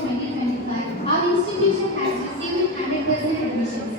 2025, our institution has received 100% admissions.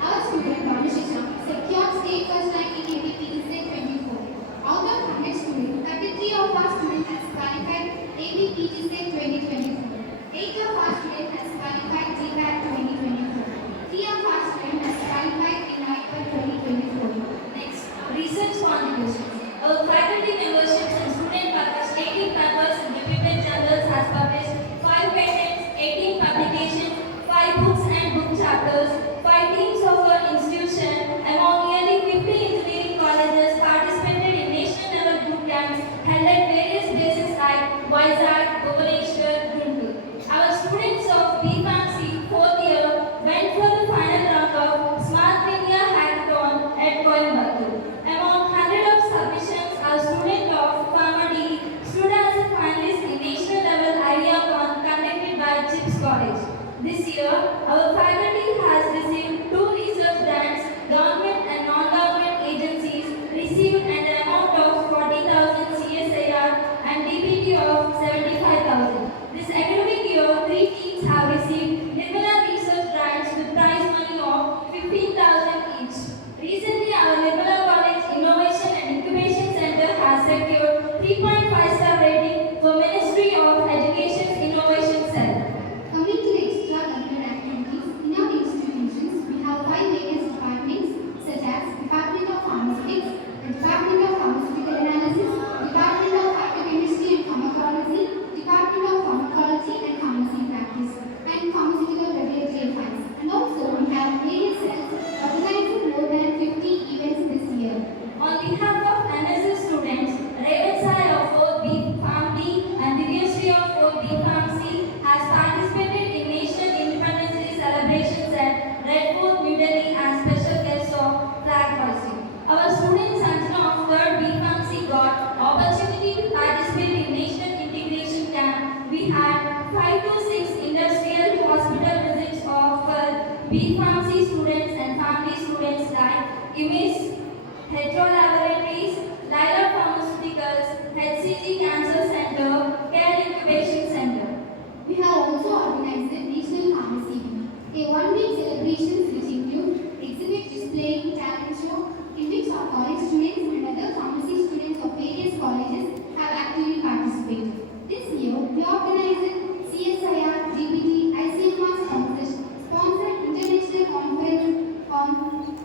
Our student Vanishika secured state first rank in ABP 24. Out of 100 students, 33 of our students has qualified ABP 2024. 8 of our students has qualified GPAT 2024. 3 of our students has qualified in IPA 2024. Next, research contributions. Our faculty memberships and student published 18 papers in reputed journals has published 5 patents, 18 publications, 5 books and book chapters, 5 teams of our institution. Among nearly 50 engineering colleges participated in national level group camps held at various places like Vizag, Bhubaneswar, Guntur. Our students of BPharmacy 4th year went for the final round of Smart India Hackathon at Coimbatore. Among 100 of submissions, our student of Pharmacy stood as a finalist in national level IdeaCon conducted by CHIPS College. This year, our faculty has received 2 research grants. Government and non-government agencies received an amount of 40,000 CSIR and DBT of 75,000. This academic year, 3 teams have received Nirmala research grants with prize money of 15,000 each. Recently, our Nirmala College Innovation and Incubation Center has secured 3.5-star rating for Ministry of Education's Innovation Cell. Coming to the extracurricular activities, in our institutions, we have 5 various departments such as Department of Pharmaceutics, the Department of Pharmaceutical Analysis, Department of Phytochemistry and Pharmacology, Department of Pharmacology and Pharmacy Practice, and Pharmaceutical Regulatory Affairs. And also, we have various cells organizing more than 50 events this year. On behalf of NSS students, Raven Sai of 4B Pharmacy and Divyasri of 4B Pharmacy has participated in National Independence Day celebrations at Red Fort, New Delhi as special guests of flag hoisting. Our student Sanjana of 3rd B Pharmacy got opportunity to participate in National Integration Camp. We had 5 to 6 industrial hospital visits of B Pharmacy students and family students like IMIS, Hetero Laboratories, Lila Pharmaceuticals, HCG Cancer Center, Care Incubation Center. We have also organized the National Pharmacy Week, a one-week celebrations which include exhibit displaying talent show in which our college students and other pharmacy students of various colleges have actively participated. This year, we organized CSIR, DBT, ICMR sponsored international conference on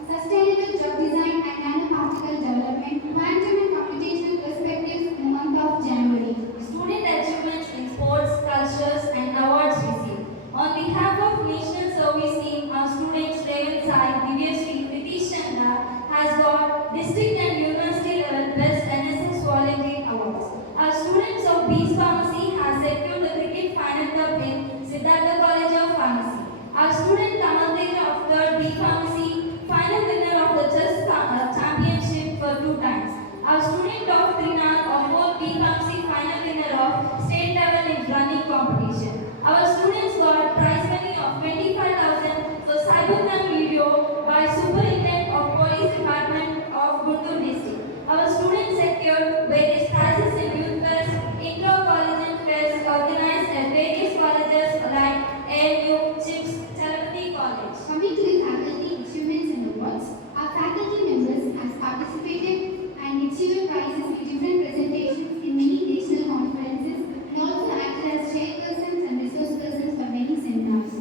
sustainable drug design and nanoparticle development, quantum and computational perspectives in the month of January. Student achievements in sports, cultures, and awards received. On behalf of National Service Team, our students Raven Sai, Divyasri, Pritish Chandra has got district and university level best NSS volunteer awards. Our students of Bees Pharmacy has secured the cricket final cup in Siddhartha College of Pharmacy. Our student Kamal Teja of 3rd B Pharmacy, final winner of the chess championship for 2 times. Our student of Trinal of 4th B Pharmacy, final winner of state level in running competition. Our students got prize money of 25,000 for cybercrime video by Superintendent of Police Department of Guntur district. Our students secured various prizes in Youth Fest, inter-collegiate fest organized at various colleges like ANU, CHIPS, Tirupati College. Coming to the faculty achievements and awards, our faculty members has participated and achieved prizes in different presentations in many national conferences and also acted as chairpersons and resource persons for many seminars.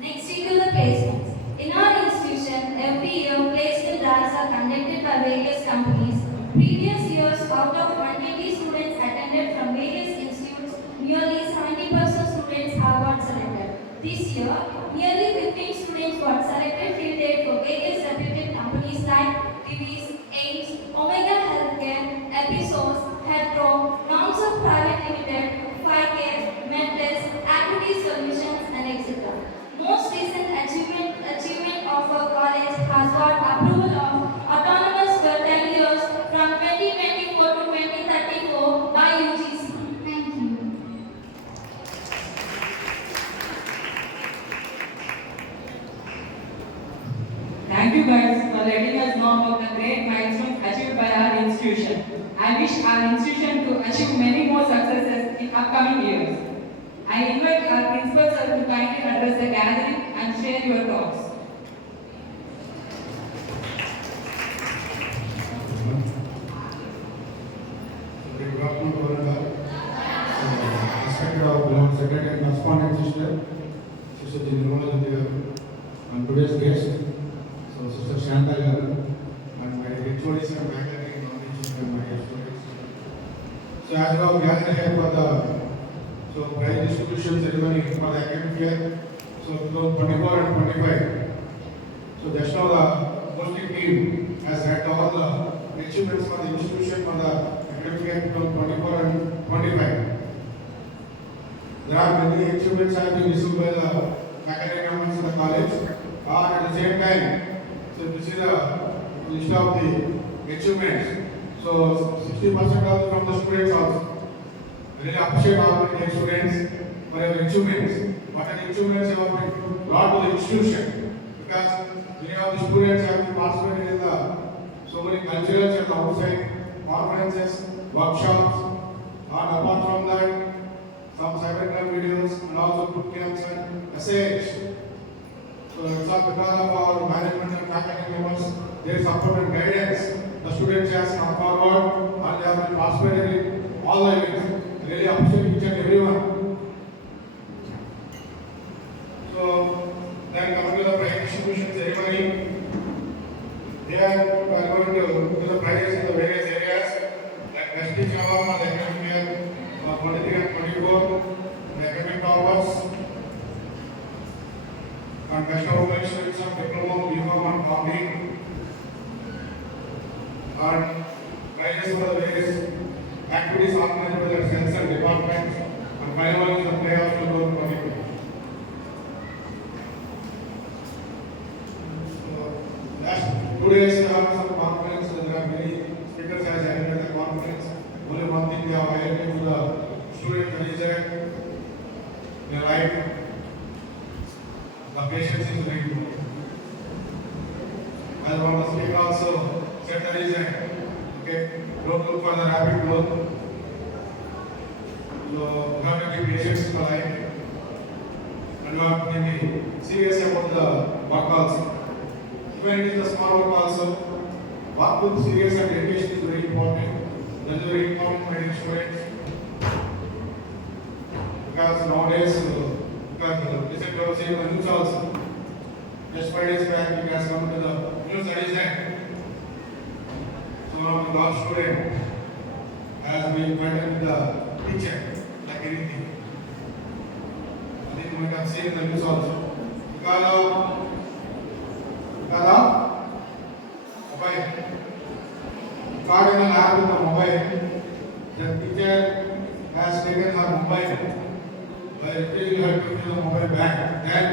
Next, into the placements. In our institution, every year placement drives are conducted by various companies. Previous years, out of 120 students attended from various institutes, nearly 70% students have got selected. This year, nearly 15 students got selected till date for various reputed companies like Divis, AIMS, Omega Healthcare, Episodes, Hetero, Nouns of Private Limited, 5K, Medless, Activity Solutions, and etc. Most recent achievement of our college has got approval of autonomous for 10 years from 2024 to 2034 by UGC. Thank you. Thank you guys for letting us know about the great milestones achieved by our institution. I wish our institution to achieve many more successes in upcoming years. I invite our principal sir to kindly address the gathering and share your thoughts. Good afternoon to all. Respected our beloved secretary and correspondent sister, Sister Nirmala Jyoti garu, and today's guest, so Sister Shanta garu, and my HODs and faculty and non-teaching and my students. So as we have gathered here for the prize distribution ceremony for the academic year, so 2024 and 25. So just now the hosting team has read all the achievements for the institution for the academic year 2024 and 25. There are many achievements have been issued by the academic members of the college. And at the same time, so this is the list of the achievements. So 60% of from the students also. Really appreciate all the students for your achievements. What are the achievements you have been brought to the institution? Because many of the students have been participated in the so many culturals and outside conferences, workshops, and apart from that, some cybercrime videos and also boot camps and essays. So it's all because of our management and faculty members, their support and guidance. The students have come forward and they have been participating in all the events. Really appreciate each and everyone. So then coming to the prize distribution ceremony, here we are going to do the prizes in the various areas like best teacher award for the academic year 23 and 24, the academic toppers, and best overall students of diploma, BCom and comedy, and prizes for the various activities organized by the sense and departments, and finally the playoffs to go to 22. Last 2 days we have some conference, there are many speakers has attended the conference. Only one thing we have highlighted to the students is that their life, the patience is very important. As one of the speakers also said that is that, okay, don't look for the rapid growth. So you have to be patient for life. And you have to be serious about the work also. Even it is a small work also, work with serious and dedication is very important. That is very important for any students. Because nowadays, because recently I was saying the news also, just 5 days back it has come to the news that is that. So one of the law student has been fighting with the teacher, like anything. I think you might have seen in the news also. Because of mobile. Caught in the lab with the mobile. The teacher has taken her mobile. By refusing her to give the mobile back. Then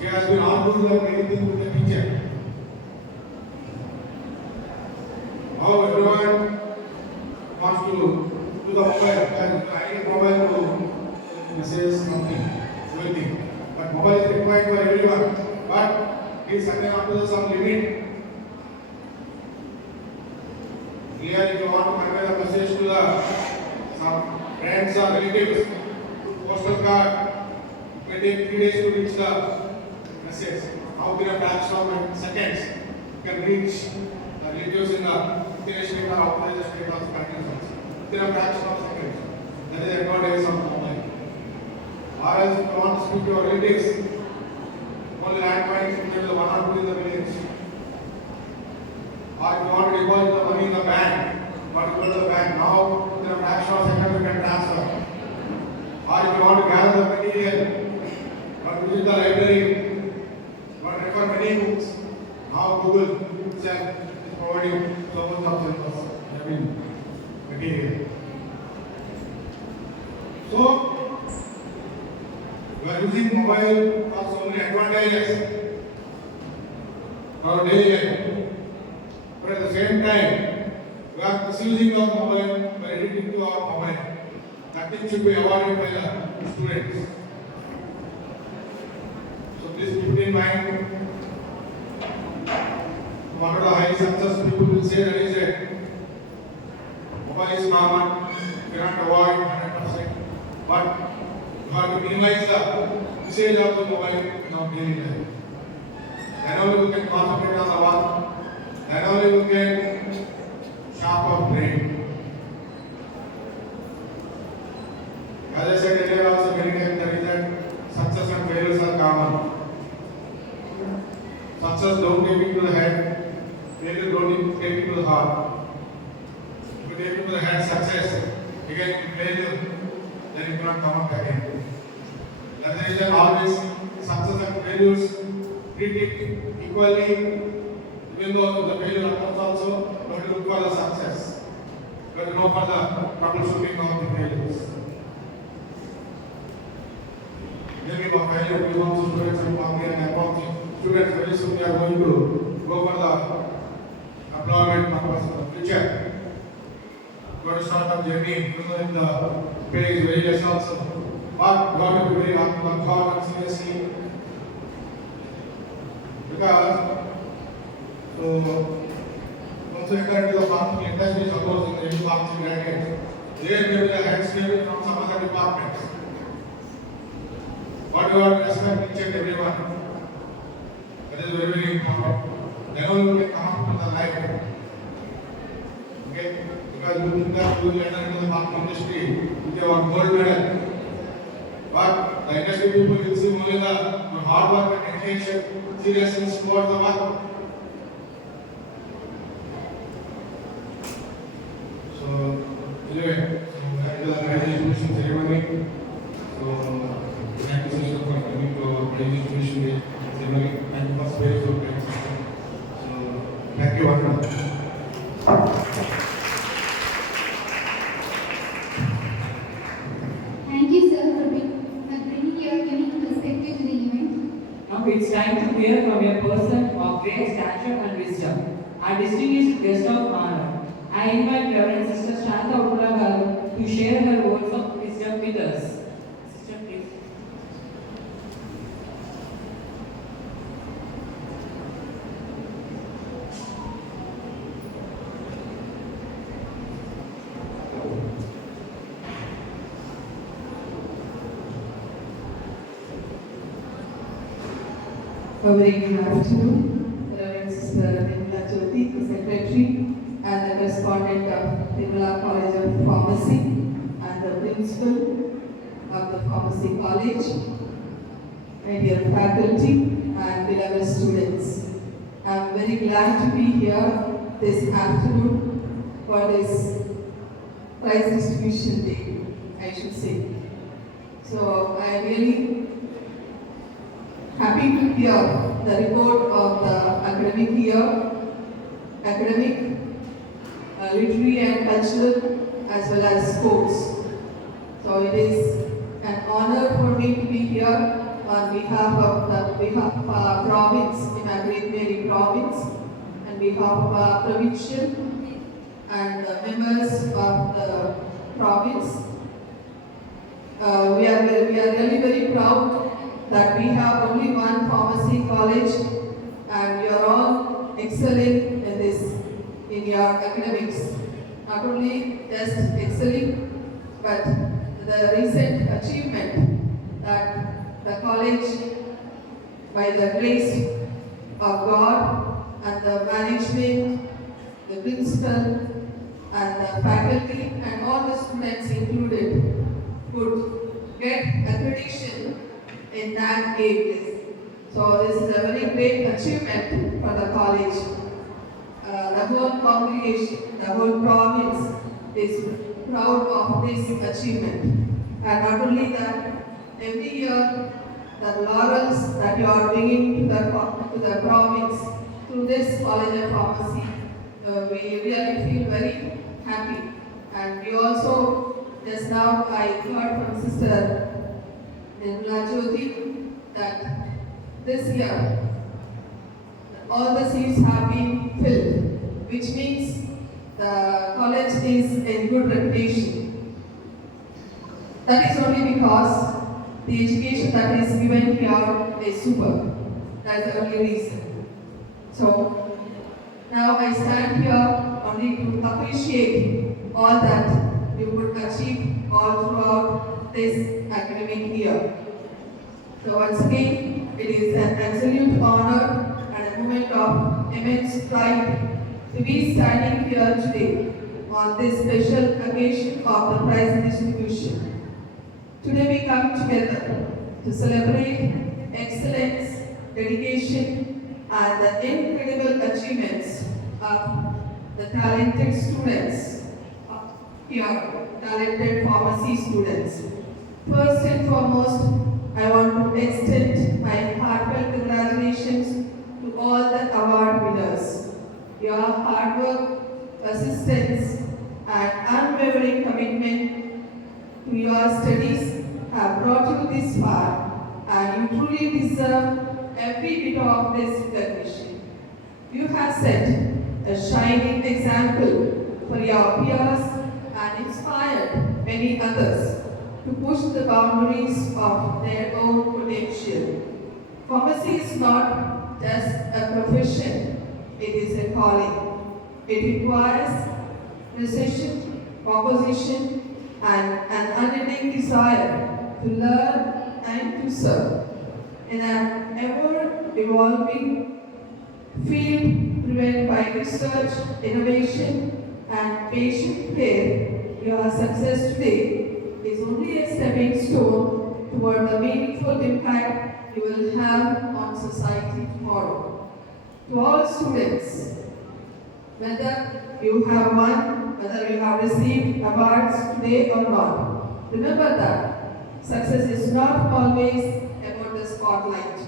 she has been arguing like anything with the teacher. Now everyone wants to do the mobile. And I need mobile to message something, everything. But mobile is required for everyone. But it's setting up to some limit. Here, if you want to convey the message to the some friends or relatives, postal card, it may take 3 days to reach the message. Now, within a fraction of seconds, you can reach the relatives in the state or outside the state of the country. Within a fraction of seconds. That is the advantage of mobile. Or else, if you want to speak to your relatives, only landlines will be the 1 or 2 in the village. Or if you want to deposit the money in the bank, but you go to the bank now, within a fraction of seconds you can transfer. Or if you want to gather the material, but visit the library, but refer many books. Now Google itself is providing so much of material. So we are using mobile for so many advantages for our daily life. But at the same time, we are misusing our mobile by editing to our mobile. Nothing should be avoided by the students. So please keep it in mind. One of the high success people will say that is it. Mobile is common, you cannot avoid 100%. But you have to minimize the usage of the mobile in our daily life. Then only we can concentrate on the work. Then only we can sharp our brain. As I said earlier, also many times there is that success and failures are common. Success don't take it to the head, failure don't take it to the heart. If you take it to the head, success, again failure, then you cannot come up again. That's the reason always success and failures treat it equally. Even though the failure occurs also, you have to look for the success. But you know for the troubleshooting of the failures. Maybe for failure, we want students and family and approaching students very soon they are going to go for the employment purpose in the future. Going to start a journey, even though in the pay is very less also. But you have to be very work hard and seriously. Because once you enter into the farming industry, suppose in the new farming graduates, there may be a head maybe from some other departments. But you have to respect each and everyone. That is very, very important. Then only you can come up to the life. Okay? Because you think that you will enter into the farming industry with your gold medal. But the industry people will see only the hard work and dedication, seriousness towards the work. So, anyway, after the graduation ceremony, so thank you sister for coming to our graduation day ceremony and first phase of graduation. So, thank you all. Thank you, sir, for bringing your unique perspective to the event. Now it's time to hear from a person of great stature and wisdom, our distinguished guest of honor. I invite Reverend Sister Shanta Uttula Garu to share her words of wisdom with us. Sister, please. A very good afternoon, Reverend Sister Nirmala Jyoti, the Secretary and the Correspondent of Nirmala College of Pharmacy and the Principal of the Pharmacy College, my dear faculty and beloved students. I am very glad to be here this afternoon for this prize distribution day, I should say. So I am really happy to hear the report of the academic year, academic, literary and cultural as well as sports. So it is an honor for me to be here on behalf of our province, Immaculate Mary province, and behalf of our provincial and the members of the province. We are really very proud that we have only one pharmacy college and you are all excelling in your academics. Not only just excelling, but the recent achievement that the college, by the grace of God and the management, the principal and the faculty and all the students included could get accreditation in NAAC A+. So this is a very great achievement for the college. The whole congregation, the whole province is proud of this achievement. And not only that, every year the laurels that you are bringing to the province through this College of Pharmacy, we really feel very happy. And we also, just now I heard from Sister Nirmala Jyoti that this year all the seats have been filled, which means the college is in good reputation. That is only because the education that is given here is super. That's the only reason. So now I stand here only to appreciate all that you would achieve all throughout this academic year. So once again, it is an absolute honor and a moment of immense pride to be standing here today on this special occasion of the prize distribution. Today we come together to celebrate excellence, dedication, and the incredible achievements of the talented students here, talented pharmacy students. First and foremost, I want to extend my heartfelt congratulations to all the award winners. Your hard work, persistence, and unwavering commitment to your studies have brought you this far, and you truly deserve every bit of this recognition. You have set a shining example for your peers and inspired many others to push the boundaries of their own potential. Pharmacy is not just a profession, it is a calling. It requires precision, composition, and an unending desire to learn and to serve. In an ever-evolving field driven by research, innovation, and patient care, your success today is only a stepping stone toward the meaningful impact you will have on society tomorrow. To all students, whether you have won, whether you have received awards today or not, remember that success is not always about the spotlight.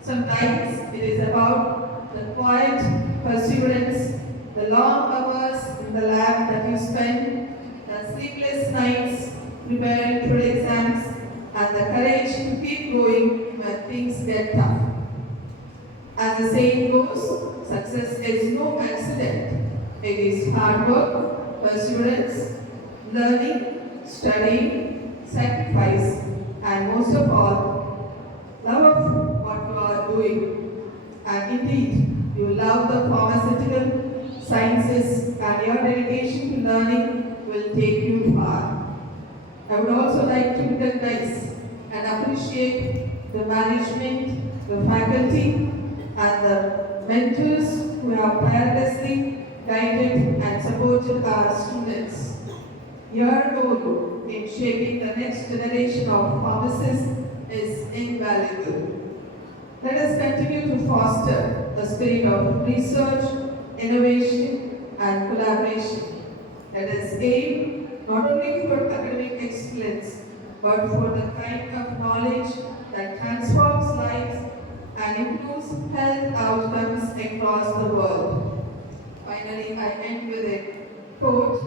Sometimes it is about the quiet perseverance, the long hours in the lab that you spend, the sleepless nights preparing for exams, and the courage to keep going when things get tough. As the saying goes, success is no accident. It is hard work, perseverance, learning, studying, sacrifice, and most of all, love of what you are doing. And indeed, you love the pharmaceutical sciences, and your dedication to learning will take you far. I would also like to recognize and appreciate the management, the faculty, and the mentors who have tirelessly guided and supported our students. Your role in shaping the next generation of pharmacists is invaluable. Let us continue to foster a spirit of research, innovation, and collaboration. Let us aim not only for academic excellence, but for the kind of knowledge that transforms lives and improves health outcomes across the world. Finally, I end with a quote: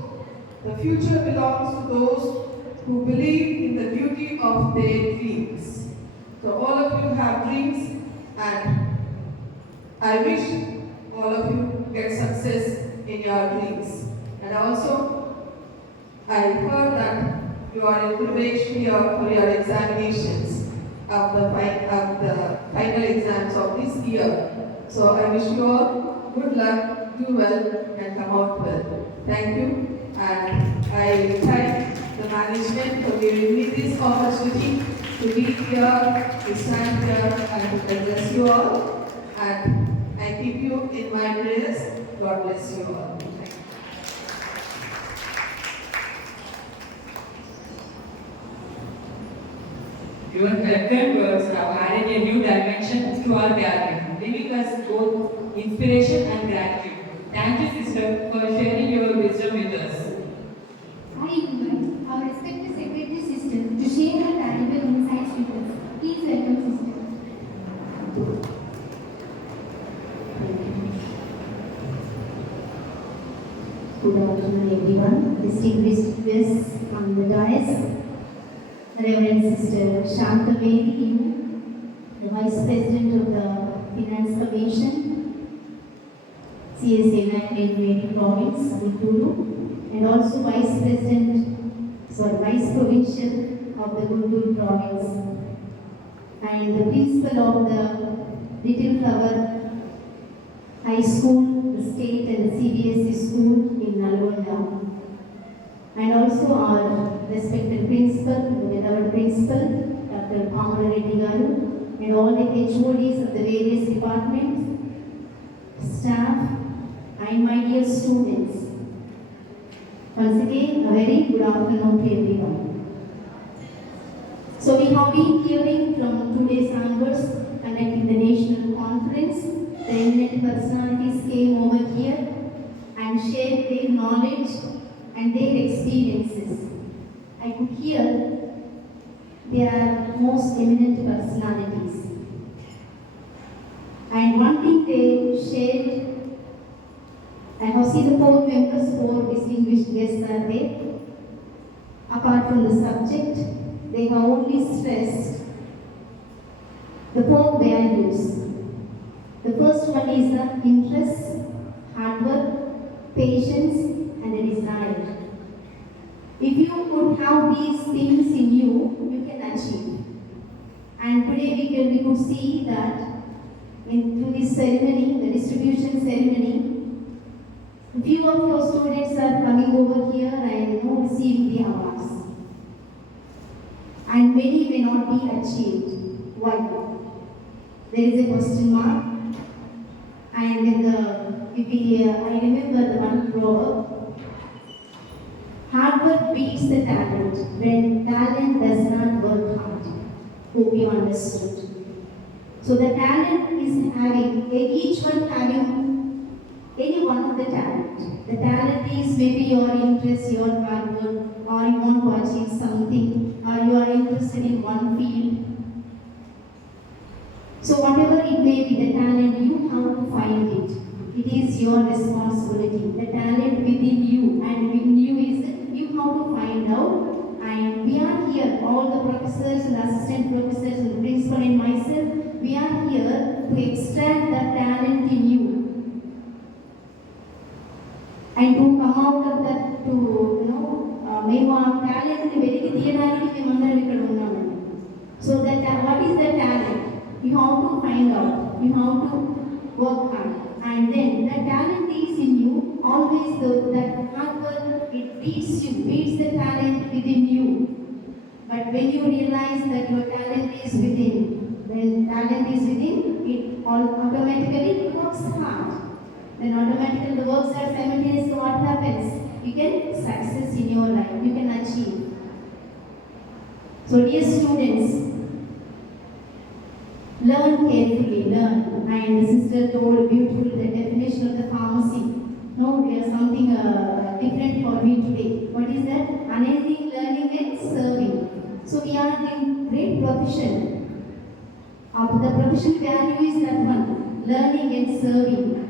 "The future belongs to those who believe in the beauty of their dreams." So all of you have dreams, and I wish all of you get success in your dreams. And also, I heard that you are in preparation here for your examinations of the final exams of this year. So I wish you all good luck, do well, and come out well. Thank you, and I thank the management for giving me this opportunity to be here, to stand here, and to address you all. And I keep you in my prayers. God bless you all. Your eloquent words have added a new dimension to our gathering, giving us both inspiration and gratitude. Thank you, sister, for sharing your wisdom with us. I invite our respected Secretary Sister to share her valuable insights with us. Please welcome Sister. Good afternoon, everyone. Distinguished guests on the dais, Reverend Sister Shantavedi, the Vice President of the Finance Commission, CSA Nagpur Province, Guntur, and also Vice Provincial of the Guntur Province, and the Principal of the Little Flower High School, the State and the CBSE School in Nalgonda, and also our respected principal, the beloved principal, Dr. Pamela Reddy Garu, and all the HODs of the various departments, staff, and my dear students. Once again, a very good afternoon to everyone. So we have been hearing from 2 days onwards, conducting the national conference. The eminent personalities came over here and shared their knowledge and their experiences. I could hear they are most eminent personalities. And one thing they shared, I have seen the 4 members, 4 distinguished guests are there. Apart from the subject, they have only stressed the 4 values. The first one is the interest, hard work, patience, and a desire. If you would have these things in you, you can achieve. And today we could see that through this ceremony, the distribution ceremony, few of your students are coming over here and receiving the awards. And many may not be achieved. Why? There is a question mark. And I remember the one proverb, hard work beats the talent when talent does not work hard. Hope you understood. So the talent is having, each one having any one of the talent. The talent is maybe your interest, your hard work, or you want to achieve something, or you are interested in one field. So whatever it may be, the talent, you have to find it. It is your responsibility. The talent within you, and within you is you have to find out. And we are here, all the professors and assistant professors and the principal and myself, we are here to extract the talent in you. And to come out of that, మేము ఆ టాలెంట్ని వెలికి తీయడానికి మేమందరం ఇక్కడ ఉన్నాము. So that what is the talent? You have to find out. You have to work hard. And then the talent is in you. Always that hard work, it beats the talent within you. But when you realize that your talent is within, when talent is within, it automatically works hard. Then automatically the works are simultaneous. So what happens? You get success in your life. You can achieve. So dear students, learn carefully, learn. And the sister told beautifully the definition of the pharmacy. No, there's something different for me today. What is that? Unending learning and serving. So we are in great profession. The profession value is that one, learning and serving.